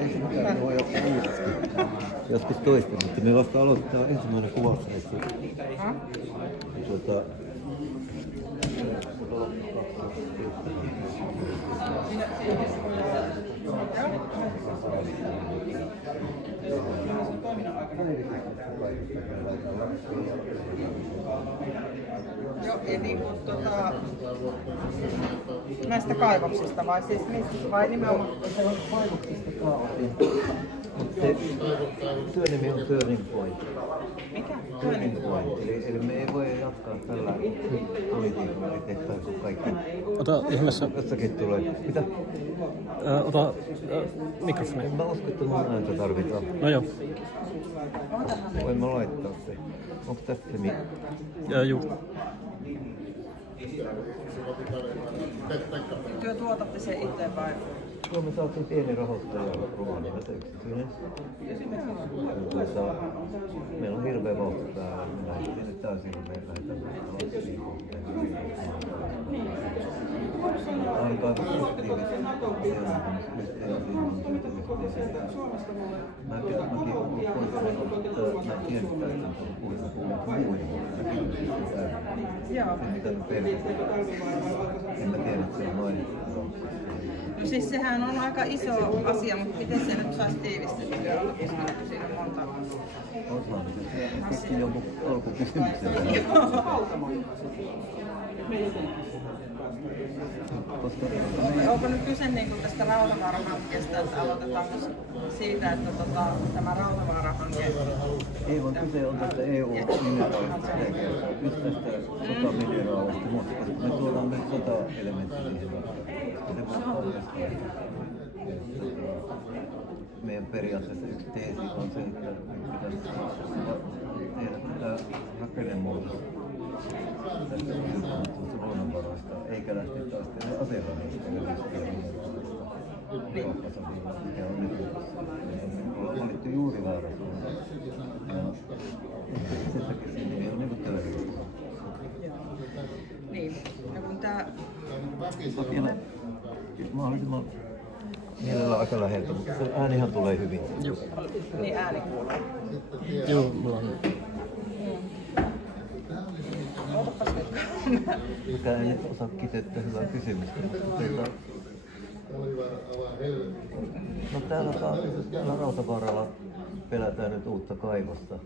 Ei se mitään voi olla uudeskin. Joskus toista, mutta me vasta aloitetaan ensimmäinen kuvausreissu. Joo, ja niin kuin näistä kaivoksista vai siis mistä vai nimenomaan? Kaivoksista kaatiin. Se työnimi on Turning Point. Mikä? Turning Point. Eli me ei voi jatkaa tällä politiikalla eteenpäin, kun kaikki Ota ihmeessä. jossakin tulee. Mitä? Ota mikrofoni. En mä usko, että mun ääntä tarvitaan. No joo. Voin mä laittaa se. Onko tästä se mikki? Juu. Työ tuotatte sen itse vai? Joo, me saatiin pieni rahoittaja Romanialta yksityinen. Meillä on hirveä vauhti päällä. Me lähdettiin nyt täysin, kun me lähdetään aika aktiivisesti. Mä tiedän, että mä tiedän, No siis sehän on aika iso asia, mutta miten se nyt saisi tiivistettyä? Siinä on monta. Osaamisesti joku alkukysymyksen. Onko nyt kyse niin tästä Rautavaara-hankkeesta, että aloitetaan siitä, että tämä Rautavaara-hanke... Ei vaan kyse on tästä EU-mineraalista just tästä sotamineraalista, mutta koska me tuodaan myös sota-elementti siihen. Se voi palvestaa. Meidän periaatteessa yksi teesi on se, että pitäisi tehdä tätä rakennemuutosta tästä uudistunutta luonnonvaroista, eikä lähteä taistelemaan asevaroista ja ruokkasodilla, mikä on nykyisessä. Me ollaan valittu juuri väärä suuntaan. Sen takia se nimi on niin kuin terveys. Niin, ja kun tää... Mahdollisimman mielellä aika läheltä, mutta se äänihan tulee hyvin. Joo. Niin ääni kuuluu. Joo, mulla on. Otapas nyt. Mitä en nyt osaa kiteyttää hyvää kysymystä, mutta no täällä Rautavaaralla pelätään nyt uutta kaivosta.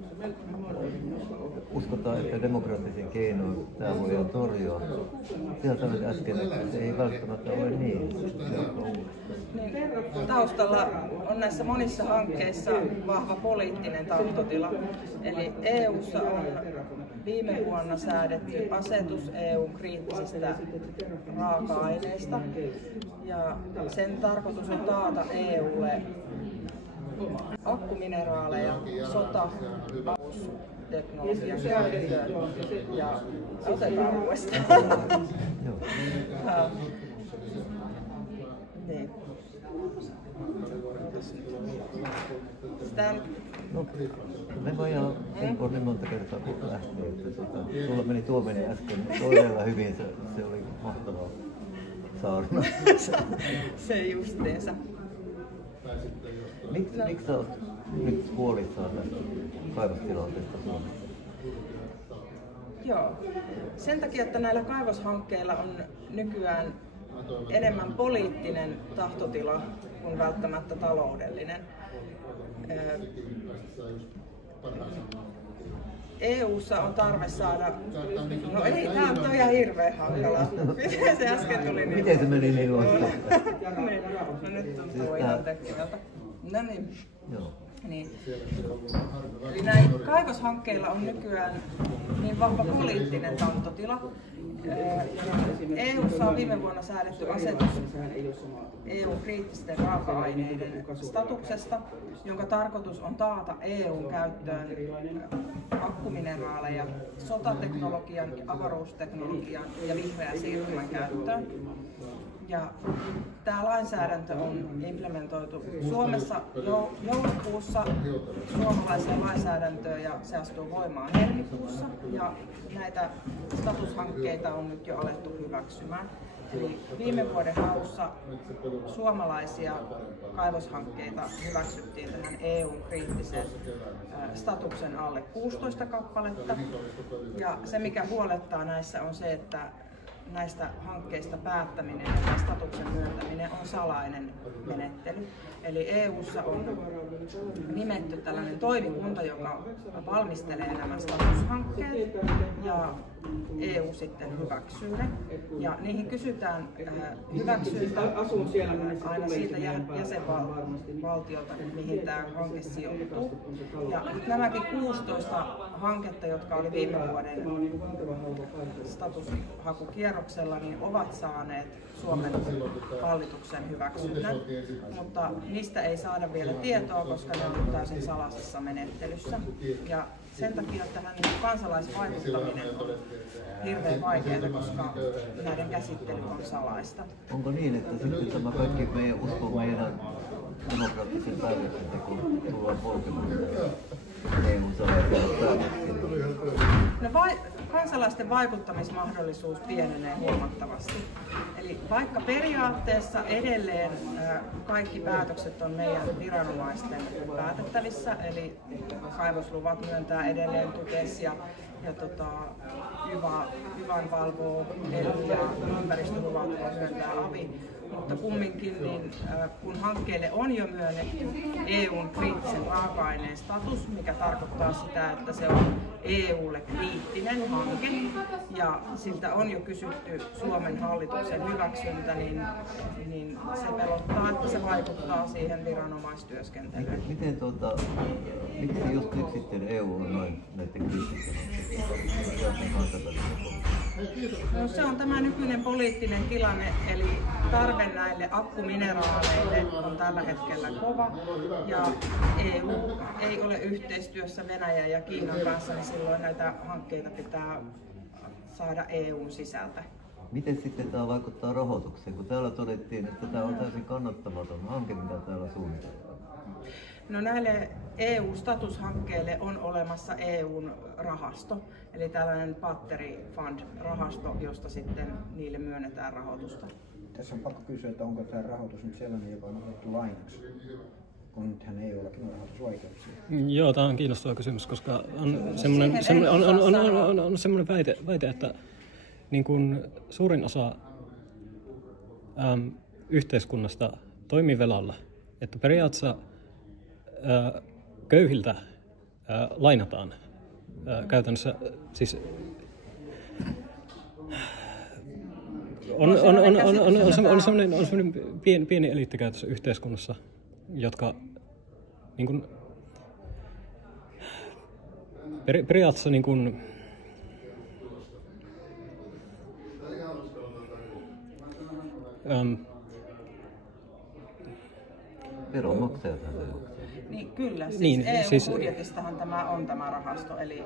Uskotaan, että demokraattisin keinoin tämä voidaan torjua. Sieltä nyt äsken, että se ei välttämättä ole niin. Taustalla on näissä monissa hankkeissa vahva poliittinen tahtotila. Eli EU:ssa on viime vuonna säädetty asetus EU-kriittisistä raaka-aineista. Ja sen tarkoitus on taata EUlle akkumineraaleja, sota-teknologian käyttöön ja otetaan uudestaan. Niin. No, me voidaan tempoa niin monta kertaa kun lähtee, että sulla meni tuo meni äsken todella hyvin, se oli mahtavaa saarna. Se justiinsa. Miksi sä oot nyt huolissaan tästä kaivostilanteesta Suomessa? Joo. Sen takia, että näillä kaivoshankkeilla on nykyään enemmän poliittinen tahtotila kuin välttämättä taloudellinen. EU:ssa on tarve saada... No ei, tää on ihan hirveän hankala. Miten se äsken tuli niin? Miten se meni niin loistavasti? No nyt tuntuu ihan tekkivältä. No niin. Joo. Niin. Eli näillä kaivoshankkeilla on nykyään niin vahva poliittinen tahtotila. EU:ssa on viime vuonna säädetty asetus EU-kriittisten raaka-aineiden statuksesta, jonka tarkoitus on taata EUn käyttöön akkumineraaleja, sotateknologian, avaruusteknologian ja vihreän siirtymän käyttöön. Ja tämä lainsäädäntö on implementoitu Suomessa joulukuussa suomalaiseen lainsäädäntöön ja se astuu voimaan helmikuussa. Ja näitä statushankkeita on nyt jo alettu hyväksymään. Eli viime vuoden haussa suomalaisia kaivoshankkeita hyväksyttiin tähän EU:n kriittisen statuksen alle 16 kappaletta. Ja se mikä huolettaa näissä on se, että näistä hankkeista päättäminen ja statuksen myöntäminen on salainen menettely. Eli EU:ssa on nimetty tällainen toimikunta, joka valmistelee nämä statushankkeet ja EU sitten hyväksyy ne. Ja niihin kysytään hyväksyntä aina siitä jäsenvaltiolta, mihin tämä hanke sijoittuu. Ja nämäkin 16 hanketta, jotka oli viime vuoden statushakukierroksella, niin ovat saaneet Suomen hallituksen hyväksynnän, mutta niistä ei saada vielä tietoa, koska ne ovat täysin salaisessa menettelyssä. Ja sen takia tähän kansalaisvaikuttaminen on hirveän vaikeaa, koska näiden käsittely on salaista. Onko niin, että sitten tämä kaikki meidän usko meidän demokraattisen päätöksentekoon tullaan polkemaan EU-salaisella päätöksellä? No kansalaisten vaikuttamismahdollisuus pienenee huomattavasti. Eli vaikka periaatteessa edelleen kaikki päätökset on meidän viranomaisten päätettävissä, eli kaivosluvat myöntää edelleen TUTES ja YVAn valvoo ELY ja ympäristöluvat myöntää AVI. Mutta kumminkin, niin, kun hankkeelle on jo myönnetty EU:n kriittisen raaka-aineen status, mikä tarkoittaa sitä, että se on EU:lle kriittinen hanke, ja siltä on jo kysytty Suomen hallituksen hyväksyntä, niin se pelottaa, että se vaikuttaa siihen viranomaistyöskentelyyn. Miksi just nyt sitten EU on noin näiden kriittisten hankkeiden? No, se on tämä nykyinen poliittinen tilanne, eli tarve näille akkumineraaleille on tällä hetkellä kova, ja EU ei ole yhteistyössä Venäjän ja Kiinan kanssa, niin silloin näitä hankkeita pitää saada EUn sisältä. Miten sitten tämä vaikuttaa rahoitukseen, kun täällä todettiin, että tämä on täysin kannattamaton hanke, mitä täällä suunnitellaan? No, näille EU-statushankkeille on olemassa EUn rahasto, eli tällainen Battery Fund-rahasto, josta sitten niille myönnetään rahoitusta. Tässä on pakko kysyä, että onko tämä rahoitus nyt sellainen, joka on otettu lainaksi, kun nythän EU:llakin on rahoitusvaikeuksia? Joo, tämä on kiinnostava kysymys, koska on semmoinen väite, että niin kuin suurin osa yhteiskunnasta toimii velalla, että periaatteessa köyhiltä lainataan käytännössä, siis on semmoinen pieni eliitti käytössä yhteiskunnassa, jotka niin kuin, periaatteessa niin kuin, veronmaksajathan se on. Niin, kyllä, siis niin, EU-budjetistahan tämä on tämä rahasto, eli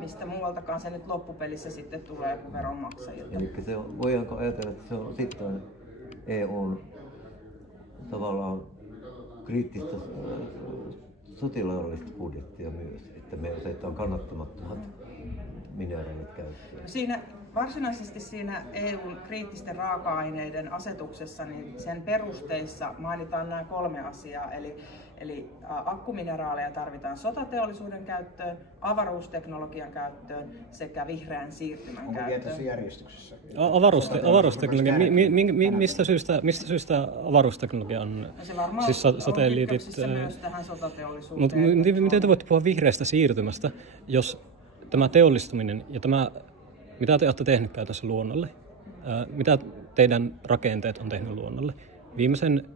mistä muualtakaan se nyt loppupelissä sitten tulee kuin veronmaksajilta. Eli voidaanko ajatella, että se on sitten EUn tavallaan kriittistä sotilaallista budjettia myös, että me otetaan kannattamattomat mineraalit käyttöön? Varsinaisesti siinä EUn kriittisten raaka-aineiden asetuksessa, niin sen perusteissa mainitaan nämä 3 asiaa. Eli akkumineraaleja tarvitaan sotateollisuuden käyttöön, avaruusteknologian käyttöön sekä vihreän siirtymän käyttöön. käyttöön. Onko tässä järjestyksessä? Avaruusteknologia. Mistä syystä avaruusteknologia on? No, se varmaan siis satelliitit. On myös tähän sotateollisuuteen. Mutta miten te voitte puhua vihreästä siirtymästä, jos tämä teollistuminen ja tämä, mitä te olette tehnyt käytössä luonnolle, mitä teidän rakenteet on tehnyt luonnolle viimeisen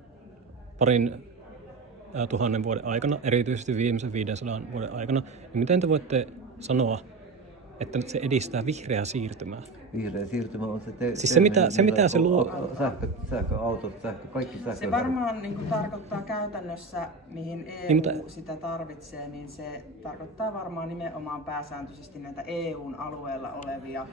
2,000 vuoden aikana, erityisesti viimeisen 500 vuoden aikana, niin miten te voitte sanoa, että se edistää vihreää siirtymää? Vihreä siirtymä on siis se mitä se luo. Sähköautot, kaikki sähkö. Se varmaan niin tarkoittaa käytännössä, mihin EU sitä tarvitsee, niin se tarkoittaa varmaan nimenomaan pääsääntöisesti näitä EUn alueella olevia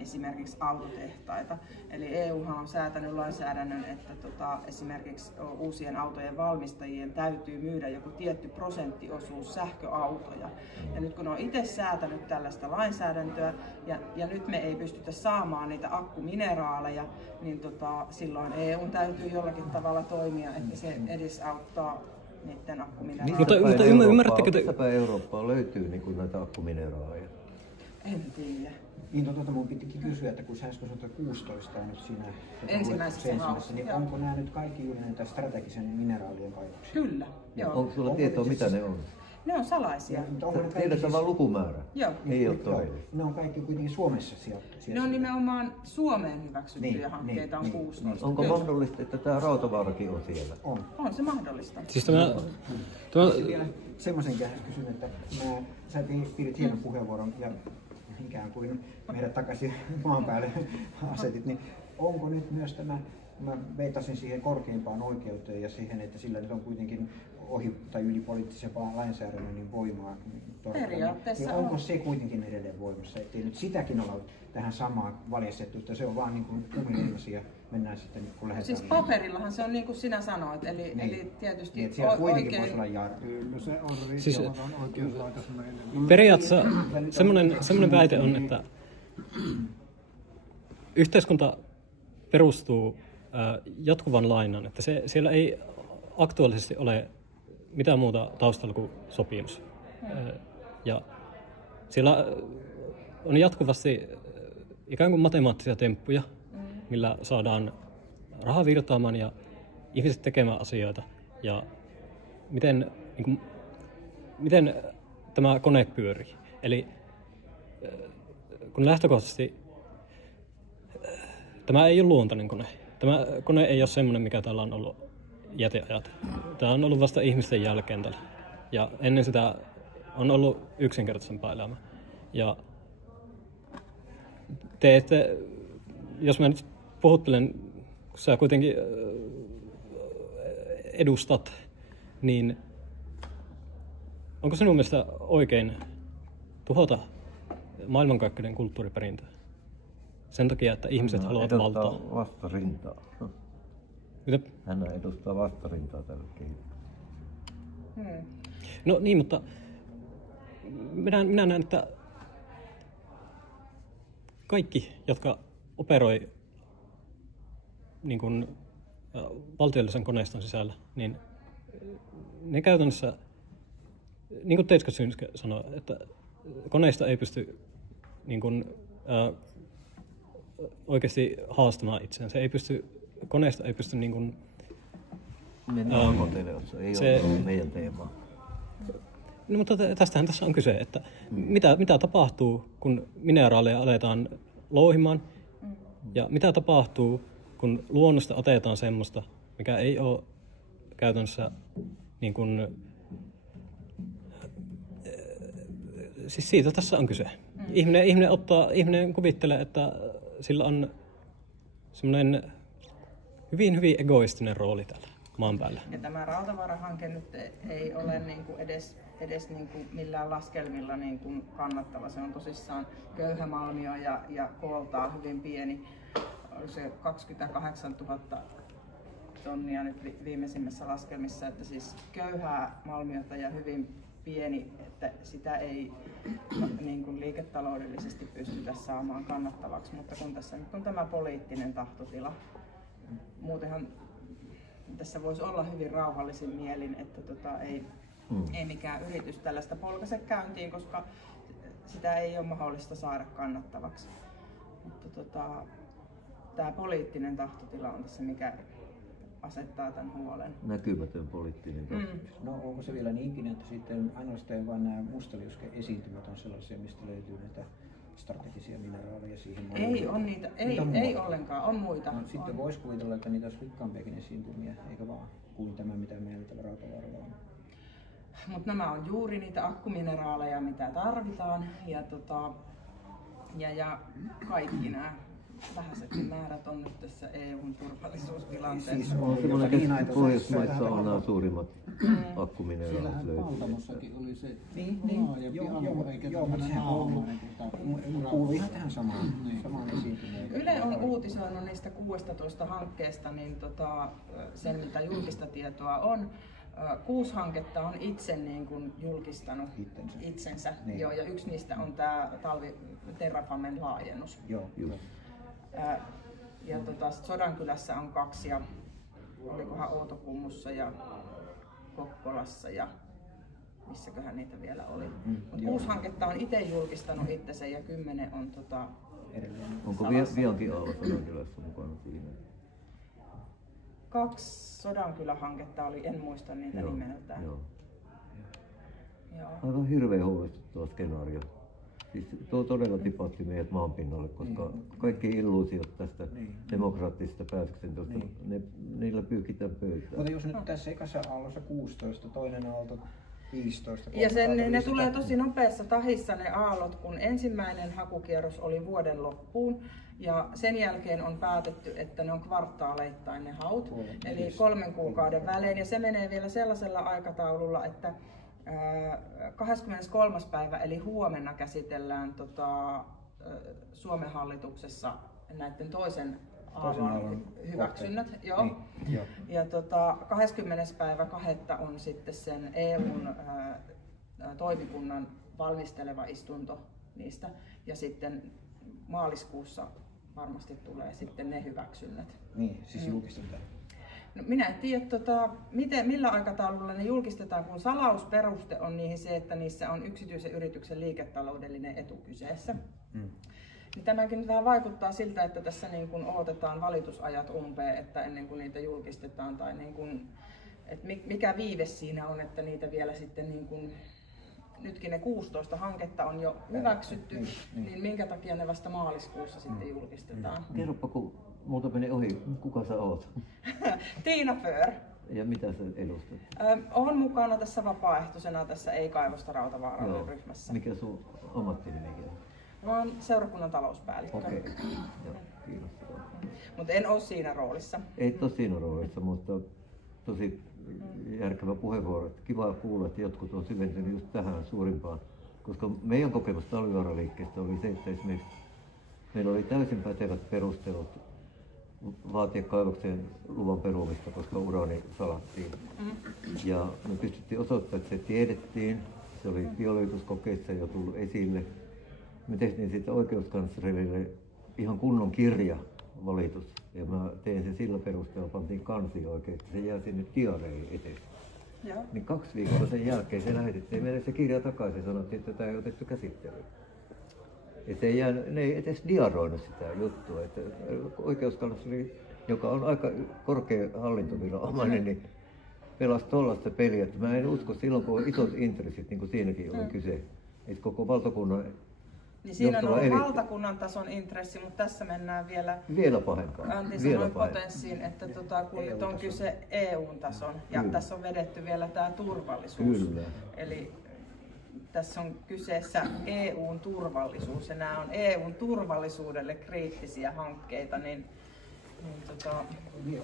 esimerkiksi autotehtaita. Eli EUhan on säätänyt lainsäädännön, että esimerkiksi uusien autojen valmistajien täytyy myydä joku tietty prosenttiosuus sähköautoja. Ja nyt kun on itse säätänyt tällaista lainsäädäntöä ja nyt me ei pystytä saamaan niitä akkumineraaleja, niin silloin EU täytyy jollakin tavalla toimia, että se edesauttaa niiden akkumineraaleja. Mutta ymmärrättekö te? Mistäpä Eurooppaan löytyy niin näitä akkumineraaleja? En tiedä. Niin mun pitikin kysyä, että kun sä äsken sanoit 16 on nyt siinä Ensimmäisessä haussa, niin joo. onko nämä nyt kaikki juuri näitä strategisen mineraalien kaivoksia? Kyllä, joo. Onko sulla tietoa, mitä ne on? Ne on salaisia. Tiedetään vain lukumäärä. Joo. Ei ole todellista. Ne on kaikki kuitenkin Suomessa siellä. Ne on nimenomaan Suomeen hyväksyttyjä hankkeita on 16. Onko mahdollista, että tämä Rautavaarakin on siellä? On. Se mahdollista. Siis Vielä semmoisen kysyn, että sä pidit hienon puheenvuoron ja ikään kuin meidät takaisin maan päälle asetit, niin onko nyt myös tämä, mä veitasin siihen korkeimpaan oikeuteen ja siihen, että sillä nyt on kuitenkin ohi tai yli poliittisen lainsäädännön niin voimaa periaatteessa niin onko se kuitenkin edelleen voimassa, ettei nyt sitäkin olla tähän samaan valjastettu, että se on vaan niin kuin kuminilmasi ja mennään sitten kun lähdetään. Siis paperillahan se on niin kuin sinä sanoit, eli tietysti niin, siellä kuitenkin voisi olla jarru. Kyllä se on riittävän oikeuslaitos meille. Periaatteessa semmoinen väite on, että yhteiskunta perustuu jatkuvan lainan, että siellä ei aktuaalisesti ole mitään muuta taustalla kuin sopimus. Ja siellä on jatkuvasti ikään kuin matemaattisia temppuja, millä saadaan rahaa virtaamaan ja ihmiset tekemään asioita. Ja miten tämä kone pyörii. Eli kun lähtökohtaisesti tämä ei ole luontainen kone. Tämä kone ei ole semmoinen, mikä täällä on ollut jäteajat. Tämä on ollut vasta ihmisten jälkeen täällä. Ja ennen sitä on ollut yksinkertaisempaa elämää. Ja jos mä nyt puhuttelen, kun sä kuitenkin edustat, niin onko sinun mielestä oikein tuhota maailmankaikkeuden kulttuuriperintöä? Sen takia, että ihmiset haluavat valtaa. Vastarintaa. Mitä? Hän edustaa vastarintaa tällä kehityksellä. No niin, mutta minä näen, että kaikki, jotka operoi niin kuin, valtiollisen koneiston sisällä, niin ne käytännössä, niin kuin Teitska Synske sanoi, että koneista ei pysty niin kuin, oikeasti haastamaan itseään. Koneista ei pysty niin kuin, ei ole meidän teemaa. No, mutta tästähän tässä on kyse, että mitä tapahtuu, kun mineraaleja aletaan louhimaan, ja mitä tapahtuu, kun luonnosta otetaan semmoista, mikä ei ole käytännössä niin kuin, siis siitä tässä on kyse. Ihminen kuvittelee, että sillä on semmoinen hyvin egoistinen rooli täällä maan päällä. Ja tämä Rautavaara-hanke nyt ei ole niin kuin edes niin kuin millään laskelmilla niin kuin kannattava. Se on tosissaan köyhä malmio ja kooltaan hyvin pieni. Se 28 000 tonnia nyt viimeisimmässä laskelmissa, että siis köyhää malmiota ja hyvin pieni, että sitä ei niin kuin liiketaloudellisesti pystytä saamaan kannattavaksi, mutta kun tässä nyt on tämä poliittinen tahtotila, muutenhan tässä voisi olla hyvin rauhallisin mielin, että ei mikään yritys tällaista polkaise käyntiin, koska sitä ei ole mahdollista saada kannattavaksi. Mutta tämä poliittinen tahtotila on tässä, mikä asettaa tämän huolen. Näkymätön poliittinen tahtotila. No onko se vielä niinkin, että sitten ainoastaan vain nämä mustaliuske-esiintymät on sellaisia, mistä löytyy näitä strategisia mineraaleja siihen? Ei, on niitä. Ei ollenkaan, on muita. No, sitten voisi kuvitella, että niitä olisi rikkaampiakin esiintymiä, eikä vaan kuin tämä, mitä meillä tällä Rautavaaralla on. Mutta nämä on juuri niitä akkumineraaleja, mitä tarvitaan. Ja kaikki nämä vähäisetkin määrät on nyt tässä EU:n turvallisuustilanteessa. Siis on semmoinen käsitys, Pohjoismaissa on nämä suurimmat akkumineraalit löytyy. Paltamossakin oli se laaja Joo, eikä mutta tämmöinen sehän haamainen. kuuluu ihan tähän samaan esiintymään. Yle on uutisoinut niistä 16 hankkeesta niin sen, mitä julkista tietoa on. 6 hanketta on itse niin kuin julkistanut itsensä. Niin. Joo, ja yksi niistä on tämä Terrafamen laajennus. Joo. Ja Sodankylässä on 2 ja olikohan Outokummussa ja Kokkolassa ja missäköhän niitä vielä oli. Mutta 6 hanketta on itse julkistanut itsensä ja 10 on Onko Viankin Aalo Sodankylässä mukana siinä? 2 Sodankylä-hanketta oli, en muista niitä nimeltään. Joo. Joo. Aivan hirveän huolestuttava skenaario. Siis tuo todella tipautti meidät maanpinnalle, koska kaikki illuusiot tästä demokraattisesta päätöksenteosta, niillä pyykitään pöytään. Mutta jos nyt tässä ekassa aallossa 16, toinen aalto 15. Ja ne tulee tosi nopeassa tahissa ne aallot, kun ensimmäinen hakukierros oli vuoden loppuun. Ja sen jälkeen on päätetty, että ne on kvartaaleittain ne haut, eli 3 kuukauden välein. Ja se menee vielä sellaisella aikataululla, että 23. päivä eli huomenna käsitellään Suomen hallituksessa näiden toisen aallon hyväksynnät. Joo. Niin, ja 20. päivä 2. on sitten sen EUn toimikunnan valmisteleva istunto niistä. Ja sitten maaliskuussa varmasti tulee sitten ne hyväksynnät. Niin, siis julkistetaan. No, minä en tiedä, millä aikataululla ne julkistetaan, kun salausperuste on niihin se, että niissä on yksityisen yrityksen liiketaloudellinen etu kyseessä. Niin tämäkin nyt vähän vaikuttaa siltä, että tässä niin kuin odotetaan valitusajat umpeen, että ennen kuin niitä julkistetaan, tai niin kuin, että mikä viive siinä on, että niitä vielä sitten niin kuin, nytkin ne 16 hanketta on jo hyväksytty, niin minkä takia ne vasta maaliskuussa sitten julkistetaan? Kerropa, kun multa meni ohi, kuka sä oot? Tiina Föör. Ja mitä sä edustat? Olen mukana tässä vapaaehtoisena tässä Ei-kaivosta Rautavaaralle ryhmässä. Mikä sun ammattinimikin on? Mä oon seurakunnan talouspäällikkö. Okei, joo, kiinnostavaa. Mutta en ole siinä roolissa. Ei ole siinä roolissa, mutta tosi järkevä puheenvuoro. Kiva kuulla, että jotkut on syventynyt just tähän suurimpaan. Koska meidän kokemus talvivaaraliikkeestä oli se, että esimerkiksi meillä oli täysin pätevät perustelut vaatia kaivoksen luvan perumista, koska uraani salattiin. Ja me pystyttiin osoittamaan, että se tiedettiin. Se oli bioliituskokeissa jo tullut esille. Me tehtiin siitä oikeuskanslerille ihan kunnon kirjavalitus. Ja mä tein sen sillä perusteella, pantiin kansi oikein, että se jää sinne diareihin eteen. Niin 2 viikkoa sen jälkeen se lähetettiin meille se kirja takaisin ja sanottiin, että tätä ei otettu käsittelyyn. Ne ei edes diaroinut sitä juttua. Että oikeuskansleri, joka on aika korkea hallintoviranomainen, niin pelasi tollaista peliä. Että mä en usko silloin, kun on isot intressit, niin kuin siinäkin oli kyse. Että koko valtakunnan niin siinä on ollut valtakunnan tason intressi, mutta tässä mennään vielä pahempaan. Antti sanoi potenssiin, että kun nyt on kyse EU-tason ja tässä on vedetty vielä tämä turvallisuus. Kyllä. Eli tässä on kyseessä EUn turvallisuus ja nämä on EUn turvallisuudelle kriittisiä hankkeita. Niin,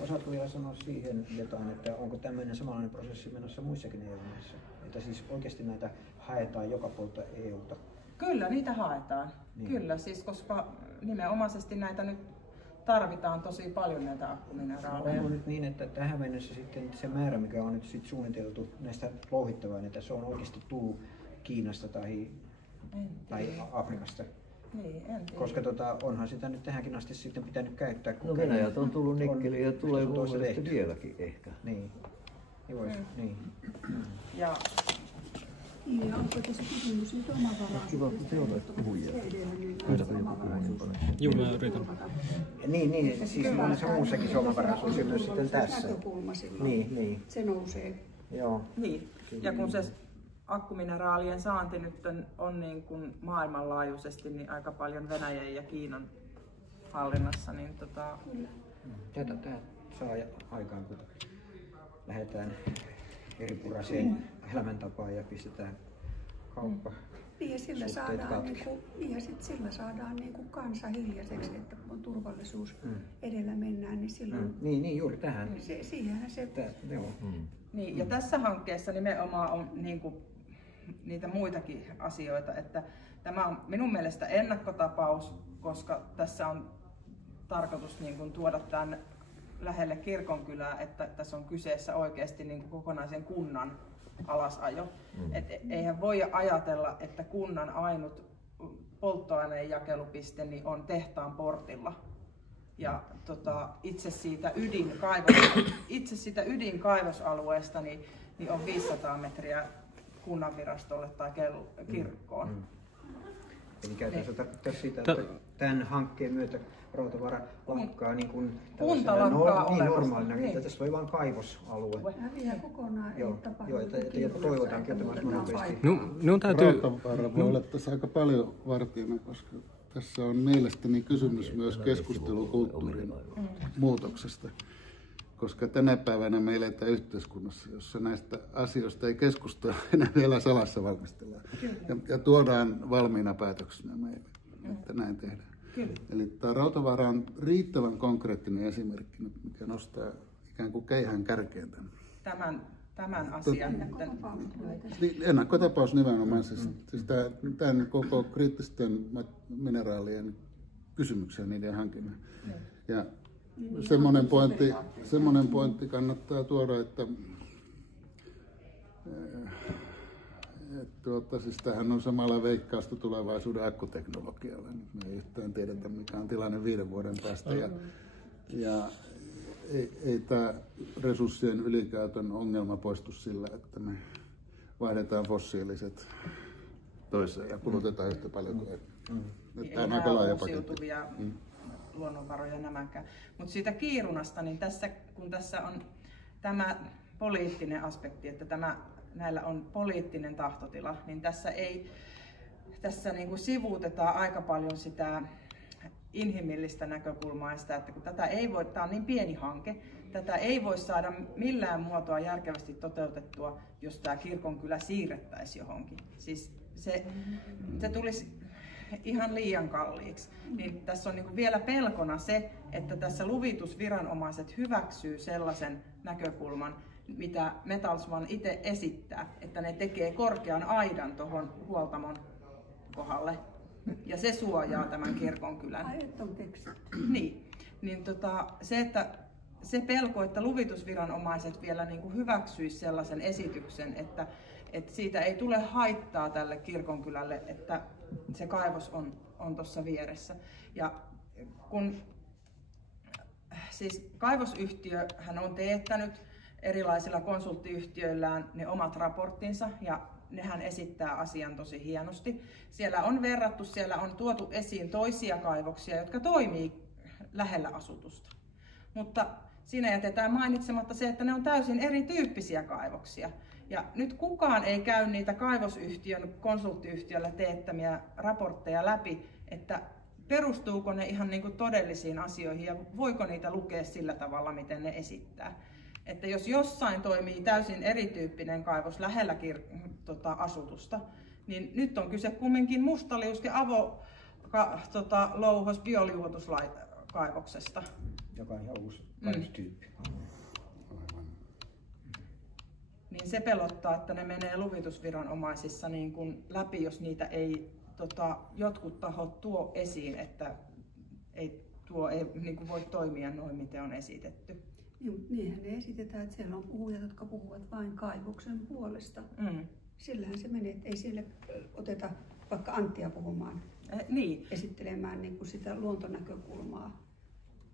osaatko vielä sanoa siihen jotain, että onko tämmöinen samanlainen prosessi menossa muissakin EU-maissa? Että siis oikeasti näitä haetaan joka puolta EUta? Kyllä, niitä haetaan. Niin. Kyllä, siis koska nimenomaisesti näitä nyt tarvitaan tosi paljon näitä akkumineraaleja. Onko nyt niin, että tähän mennessä sitten se määrä, mikä on nyt sit suunniteltu näistä louhittavaa, että se on oikeasti tullut Kiinasta tai Afrikasta? Niin, en tiedä. Koska onhan sitä nyt tähänkin asti sitten pitänyt käyttää. No Venäjältä on tullut nikkeliä ja tulee vuodesta vieläkin ehkä. Niin. Niin. Ja onko tässä kysymys nyt omavaraisuudesta? Kiva, kun te olette puhujia. Pyydätkö joku puhujan? Joo, mä yritän. Niin, siis on se muussakin se omavaraisuus ja myös sitten tässä. Näkökulma silloin. Niin. Se nousee. Joo. Niin, ja kun se akkumineraalien saanti nyt on niin kuin maailmanlaajuisesti niin aika paljon Venäjän ja Kiinan hallinnassa, niin Tätä saa aikaan, kun lähdetään eripuraiseen elämäntapaan ja pistetään kauppa. Niin ja sillä saadaan kansa hiljaiseksi, että kun turvallisuus edellä mennään, niin silloin... Niin, juuri tähän. Siihenhän se... Niin, ja tässä hankkeessa nimenomaan on niitä muitakin asioita, että tämä on minun mielestä ennakkotapaus, koska tässä on tarkoitus tuoda tämän lähelle kirkonkylää, että tässä on kyseessä oikeasti niin kuin kokonaisen kunnan alasajo. Eihän voi ajatella, että kunnan ainut polttoaineen jakelupiste niin on tehtaan portilla. Ja itse siitä ydinkaivosalueesta niin on 500 metriä kunnanvirastolle tai kirkkoon. Eli käytännössä tarkoittaa sitä, että tämän hankkeen myötä Rautavaara lakkaa niin kuin normaalina, että tässä voi vain kaivosalue. Häviää kokonaan, ei tapahdu. Joo, että jopa toivotaankin, että olisi nopeasti. Rautavaara voi olla tässä aika paljon vartijana, koska tässä on mielestäni kysymys myös keskustelukulttuurin muutoksesta. Koska tänä päivänä me eletään yhteiskunnassa, jossa näistä asioista ei keskustella, enää vielä salassa valmistellaan. Ja tuodaan valmiina päätöksinä meille, että näin tehdään. Kyllä. Eli tämä Rautavaara on riittävän konkreettinen esimerkki, mikä nostaa ikään kuin keihään kärkeen tämän asian. Ennakkotapaus nimenomaan, siis tämän koko kriittisten mineraalien kysymyksiä, niiden hankinnan. Ja semmoinen pointti kannattaa tuoda, että siis tämähän on samalla veikkausta tulevaisuuden akkuteknologialle. Me ei yhtään tiedetä, mikä on tilanne 5 vuoden päästä. Ja ei tämä resurssien ylikäytön ongelma poistu sillä, että me vaihdetaan fossiiliset toiseen ja kulutetaan yhtä paljon kuin tämä on aika laaja paketti. Luonnonvaroja nämäkään. Mutta siitä Kiirunasta, niin kun tässä on tämä poliittinen aspekti, että näillä on poliittinen tahtotila, niin tässä niin kuin sivuutetaan aika paljon sitä inhimillistä näkökulmaa ja sitä, että kun tämä on niin pieni hanke, tätä ei voi saada millään muotoa järkevästi toteutettua, jos tämä kirkonkylä siirrettäisiin johonkin. Siis se tulisi ihan liian kalliiksi. Niin tässä on niin vielä pelkona se, että tässä luvitusviranomaiset hyväksyy sellaisen näkökulman, mitä Metalsman itse esittää, että ne tekee korkean aidan tuohon huoltamon kohdalle. Ja se suojaa tämän kirkonkylän. Niin se pelko, että luvitusviranomaiset vielä niin kuin hyväksyisi sellaisen esityksen, että siitä ei tule haittaa tälle kirkonkylälle, että se kaivos on tuossa vieressä. Ja kun siis kaivosyhtiöhän on teettänyt erilaisilla konsulttiyhtiöillään ne omat raporttinsa ja nehän esittää asian tosi hienosti. Siellä on tuotu esiin toisia kaivoksia, jotka toimii lähellä asutusta. Mutta siinä jätetään mainitsematta se, että ne on täysin erityyppisiä kaivoksia. Ja nyt kukaan ei käy niitä kaivosyhtiön konsulttiyhtiöllä teettämiä raportteja läpi, että perustuuko ne ihan niin kuin todellisiin asioihin ja voiko niitä lukea sillä tavalla, miten ne esittää. Että jos jossain toimii täysin erityyppinen kaivos lähellä asutusta, niin nyt on kyse kumminkin mustaliuske louhos bioliuotuskaivoksesta. Joka on ihan uusi kaivostyyppi. Niin se pelottaa, että ne menee luvitusviranomaisissa niin kuin läpi, jos niitä ei jotkut tahot tuo esiin, että tuo ei niin kuin voi toimia noin, miten on esitetty. Niinhän ne esitetään, että siellä on puhujat, jotka puhuvat vain kaivoksen puolesta. Sillähän se menee, että ei siellä oteta vaikka Anttia puhumaan, esittelemään niin kuin sitä luontonäkökulmaa.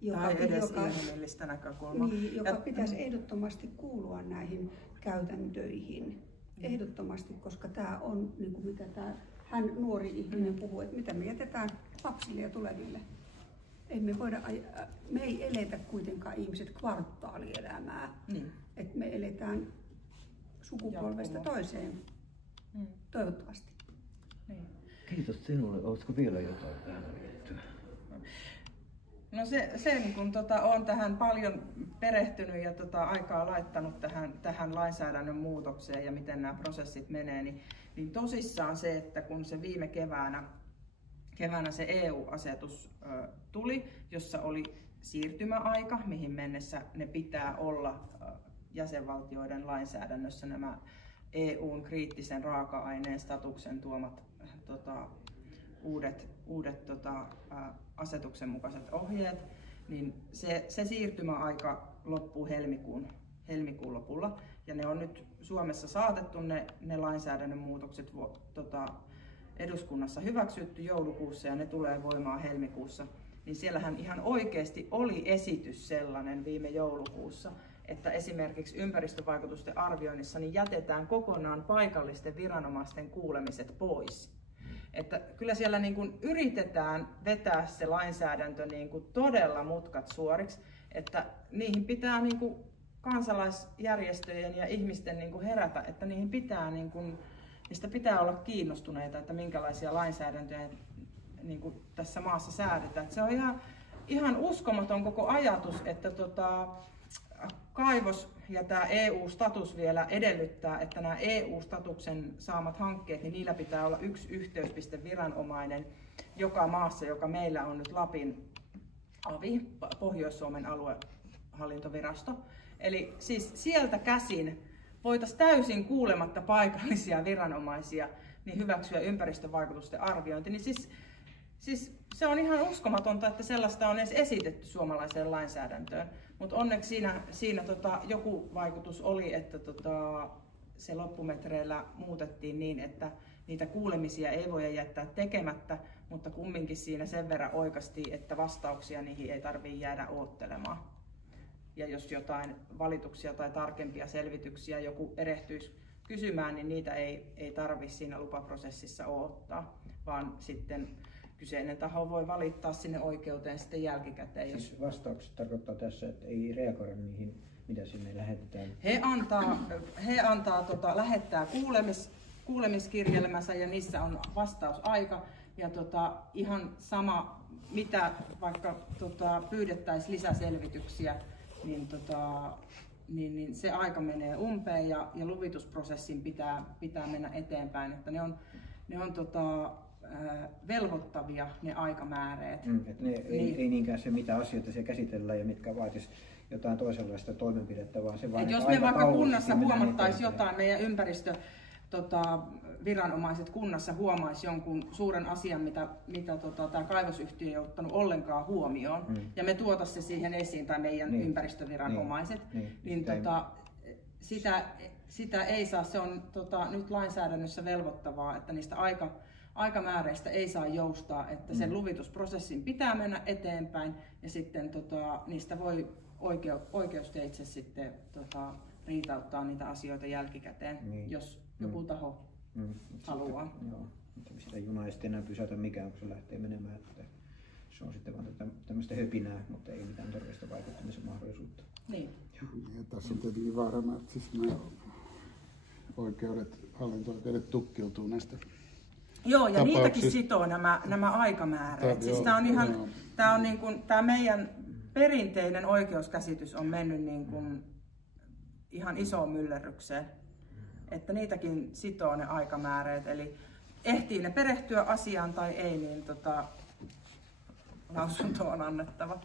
Inhimillistä näkökulmaa. Joka pitäisi ehdottomasti kuulua näihin käytäntöihin. Ehdottomasti, koska tämä on, niin kuin mitä hän nuori ihminen puhuu, että mitä me jätetään lapsille ja tuleville. Me ei eletä kuitenkaan ihmiset kvartaalielämää. Että me eletään sukupolvesta toiseen. Toivottavasti. Kiitos sinulle. Oletko vielä jotain tähän liittyen? No se niin kun olen tähän paljon perehtynyt ja aikaa laittanut tähän lainsäädännön muutokseen ja miten nämä prosessit menee, niin tosissaan se, että kun se viime keväänä se EU-asetus tuli, jossa oli siirtymäaika, mihin mennessä ne pitää olla jäsenvaltioiden lainsäädännössä nämä EUn kriittisen raaka-aineen statuksen tuomat uudet asetuksen mukaiset ohjeet, niin se siirtymäaika loppuu helmikuun lopulla. Ja ne on nyt Suomessa saatettu ne lainsäädännön muutokset eduskunnassa hyväksytty joulukuussa ja ne tulee voimaan helmikuussa. Niin siellähän ihan oikeasti oli esitys sellainen viime joulukuussa, että esimerkiksi ympäristövaikutusten arvioinnissa niin jätetään kokonaan paikallisten viranomaisten kuulemiset pois. Että kyllä siellä niin kuin yritetään vetää se lainsäädäntö niin kuin todella mutkat suoriksi, että niihin pitää niin kuin kansalaisjärjestöjen ja ihmisten niin kuin herätä, että niistä pitää olla kiinnostuneita, että minkälaisia lainsäädäntöjä niin kuin tässä maassa säädetään. Että se on ihan uskomaton koko ajatus, että kaivos ja tämä EU-status vielä edellyttää, että nämä EU-statuksen saamat hankkeet, niin niillä pitää olla yksi yhteyspisteviranomainen joka maassa, joka meillä on nyt Lapin avi, Pohjois-Suomen aluehallintovirasto. Eli siis sieltä käsin voitaisiin täysin kuulematta paikallisia viranomaisia niin hyväksyä ympäristövaikutusten arviointi. Niin siis se on ihan uskomatonta, että sellaista on edes esitetty suomalaiseen lainsäädäntöön. Mutta onneksi siinä joku vaikutus oli, että se loppumetreillä muutettiin niin, että niitä kuulemisia ei voi jättää tekemättä, mutta kumminkin siinä sen verran oikaistiin, että vastauksia niihin ei tarvitse jäädä oottelemaan. Ja jos jotain valituksia tai tarkempia selvityksiä joku erehtyisi kysymään, niin niitä ei tarvitse siinä lupaprosessissa odottaa, vaan sitten kyseinen taho voi valittaa sinne oikeuteen sitten jälkikäteen. Siis vastaukset tarkoittaa tässä, että ei reagoida niihin, mitä sinne lähetetään? Lähettää kuulemiskirjelmänsä ja niissä on vastausaika. Ja ihan sama, mitä vaikka pyydettäisiin lisäselvityksiä, niin se aika menee umpeen ja luvitusprosessin pitää mennä eteenpäin. Että ne on velvoittavia ne aikamääreet. Ei niinkään se, mitä asioita siellä käsitellään ja mitkä vaatisi jotain toisenlaista toimenpidettä, vaan se vain, jos me vaikka kunnassa huomattaisiin jotain, meidän viranomaiset kunnassa huomaisi jonkun suuren asian, mitä tämä kaivosyhtiö ei ottanut ollenkaan huomioon, ja me tuotaisiin se siihen esiin, tai meidän ympäristöviranomaiset, sitä ei saa, se on nyt lainsäädännössä velvoittavaa, että niistä aikamääreistä ei saa joustaa, että sen luvitusprosessin pitää mennä eteenpäin, ja sitten niistä voi oikeusteitse sitten riitauttaa niitä asioita jälkikäteen, jos joku taho haluaa. Joo, sitä junaa ei sitten enää pysäytä mikään, kun se lähtee menemään. Että se on sitten vaan tämmöistä höpinää, mutta ei mitään todellista vaikuttamisen mahdollisuutta. Niin. Ja tässä on tietenkin vaarana, että siis nämä hallinto-oikeudet tukkiutuu näistä. Joo, ja niitäkin sitoo nämä aikamääreet. Siis tämä meidän perinteinen oikeuskäsitys on mennyt niin kuin ihan isoon myllerrykseen. Että niitäkin sitoo ne aikamääreet, eli ehtii ne perehtyä asiaan tai ei, niin lausunto on annettava.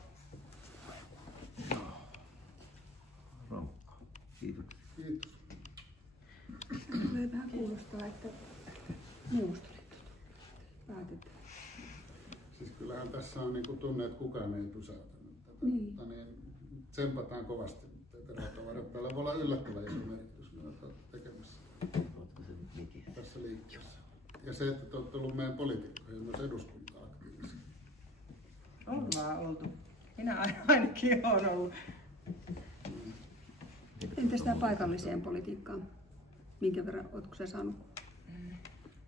Kiitos. Kiitos. Tulee vähän kuulostaa, että Neuvostoliitosta päätetään. Siis kyllähän tässä on niin tunne, että kukaan ei pysäytänyt tätä. Niin tsempataan kovasti. Tällä voi olla yllättävä iso merkitys, mitä olette tekemässä tässä liikkeessä. Ja se, että te olette ollut meidän poliitikkoja ja myös eduskunta-aktiivisia. Ollaan oltu. Minä ainakin olen ollut. Entäs tämä paikalliseen politiikkaan? Minkä verran oletko sä saanut?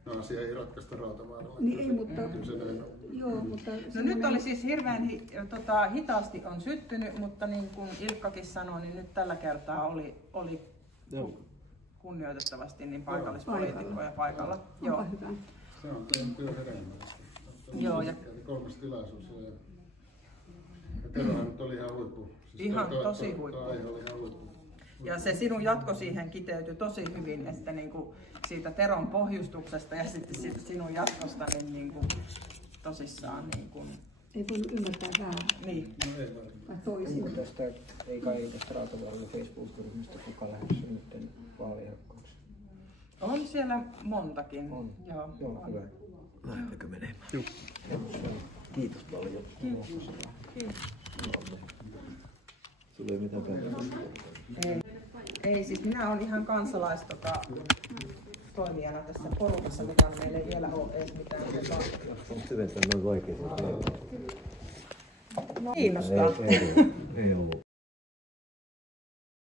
No asia ei ratkaista Rautavaaralla. Niin ei, mutta... mutta no nyt oli siis hirveän hitaasti on syttynyt, mutta niin kuin Ilkkakin sanoi, niin nyt tällä kertaa oli kunnioitettavasti niin paikallispoliitikkoja paikalla. Onpa hyvä. Se on teidän työhedelmä. Joo, ja kolmas tilaisuus. Ja Terohan nyt oli ihan huippu. Siis ihan tosi huippu. Aihe oli ihan huippu. Ja se sinun jatko siihen kiteytyi tosi hyvin, että niinku siitä Teron pohjustuksesta ja sitten sinun jatkosta niin tosissaan. Ei voinut ymmärtää väärin. Niin. No ei varmaan. Toisin. Tästä ei kai tästä Rautavaaralla Facebook-ryhmästä kukaan lähdössä nyt vaalihakkaukseen. On siellä montakin. On. Joo, hyvä. Lähdettekö menemään? Joo. Kiitos paljon. Kiitos. Sulla ei mitään päätöstä. Ei, siis minä olen ihan toimijana tässä porukassa, mitä meillä ei vielä ole edes mitään. Onko syventää noin vaikeasti? Kiinnostaa. Ei ollut.